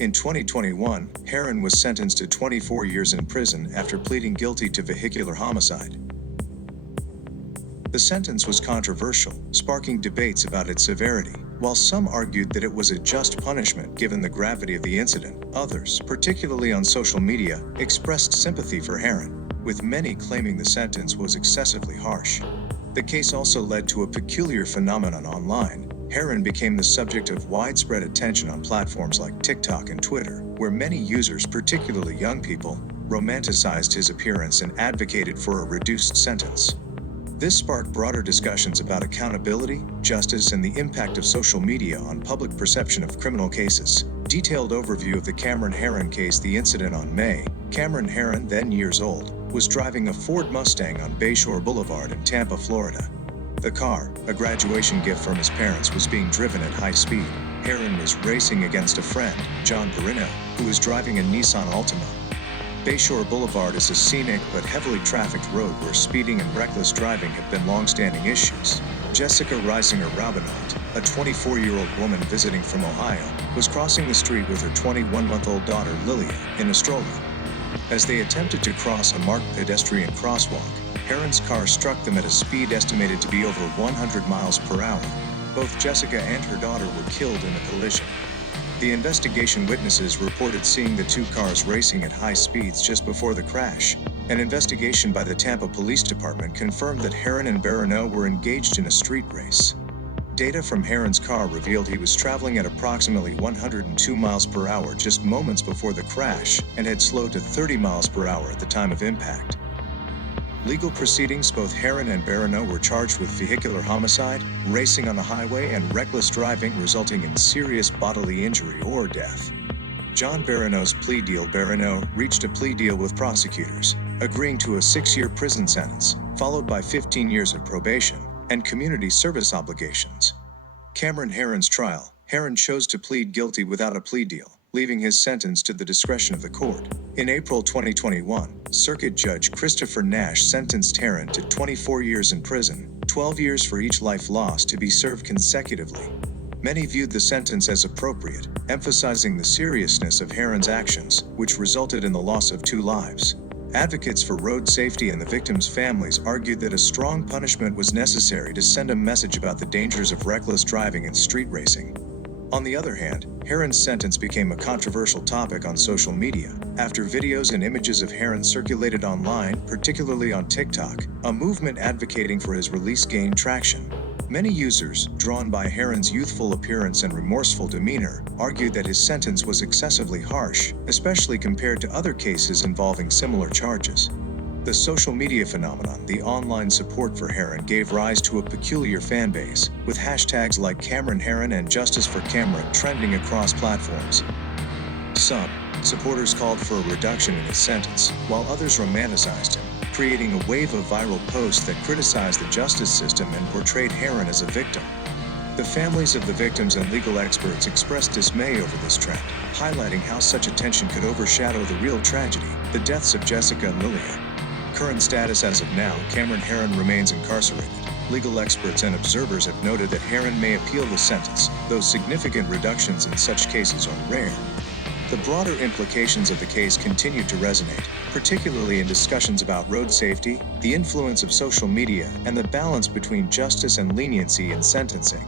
In 2021, Herrin was sentenced to 24 years in prison after pleading guilty to vehicular homicide. The sentence was controversial, sparking debates about its severity. While some argued that it was a just punishment given the gravity of the incident, others, particularly on social media, expressed sympathy for Herrin, with many claiming the sentence was excessively harsh. The case also led to a peculiar phenomenon online. Herrin became the subject of widespread attention on platforms like TikTok and Twitter, where many users, particularly young people, romanticized his appearance and advocated for a reduced sentence. This sparked broader discussions about accountability, justice, and the impact of social media on public perception of criminal cases. Detailed overview of the Cameron Herrin case. The incident on May. Cameron Herrin, then years old, was driving a Ford Mustang on Bayshore Boulevard in Tampa, Florida. The car, a graduation gift from his parents, was being driven at high speed. Herrin was racing against a friend, John Perino, who was driving a Nissan Altima. Bayshore Boulevard is a scenic but heavily trafficked road where speeding and reckless driving have been long-standing issues. Jessica Reisinger-Raubenolt, a 24-year-old woman visiting from Ohio, was crossing the street with her 21-month-old daughter Lillia in a stroller. As they attempted to cross a marked pedestrian crosswalk, Herrin's car struck them at a speed estimated to be over 100 miles per hour. Both Jessica and her daughter were killed in the collision. The investigation witnesses reported seeing the two cars racing at high speeds just before the crash. An investigation by the Tampa Police Department confirmed that Herrin and Raubenolt were engaged in a street race. Data from Herrin's car revealed he was traveling at approximately 102 miles per hour just moments before the crash and had slowed to 30 miles per hour at the time of impact. Legal proceedings. Both Herrin and Raubenolt were charged with vehicular homicide, racing on the highway, and reckless driving resulting in serious bodily injury or death. John Raubenont's plea deal. Raubenolt reached a plea deal with prosecutors, agreeing to a 6-year prison sentence, followed by 15 years of probation and community service obligations. Cameron Herrin's trial. Herrin chose to plead guilty without a plea deal, leaving his sentence to the discretion of the court. In April 2021, Circuit Judge Christopher Nash sentenced Herrin to 24 years in prison, 12 years for each life lost to be served consecutively. Many viewed the sentence as appropriate, emphasizing the seriousness of Herrin's actions, which resulted in the loss of 2 lives. Advocates for road safety and the victims' families argued that a strong punishment was necessary to send a message about the dangers of reckless driving and street racing. On the other hand, Herrin's sentence became a controversial topic on social media after videos and images of Herrin circulated online, particularly on TikTok. A movement advocating for his release gained traction. Many users, drawn by Herrin's youthful appearance and remorseful demeanor, argued that his sentence was excessively harsh, especially compared to other cases involving similar charges. The social media phenomenon. The online support for Herrin gave rise to a peculiar fan base, with hashtags like Cameron Herrin and Justice for Cameron trending across platforms. Some supporters called for a reduction in his sentence, while others romanticized him, creating a wave of viral posts that criticized the justice system and portrayed Herrin as a victim. The families of the victims and legal experts expressed dismay over this trend, highlighting how such attention could overshadow the real tragedy, the deaths of Jessica and Lillia. Current status. As of now, Cameron Herrin remains incarcerated. Legal experts and observers have noted that Herrin may appeal the sentence, though significant reductions in such cases are rare. The broader implications of the case continue to resonate, particularly in discussions about road safety, the influence of social media, and the balance between justice and leniency in sentencing.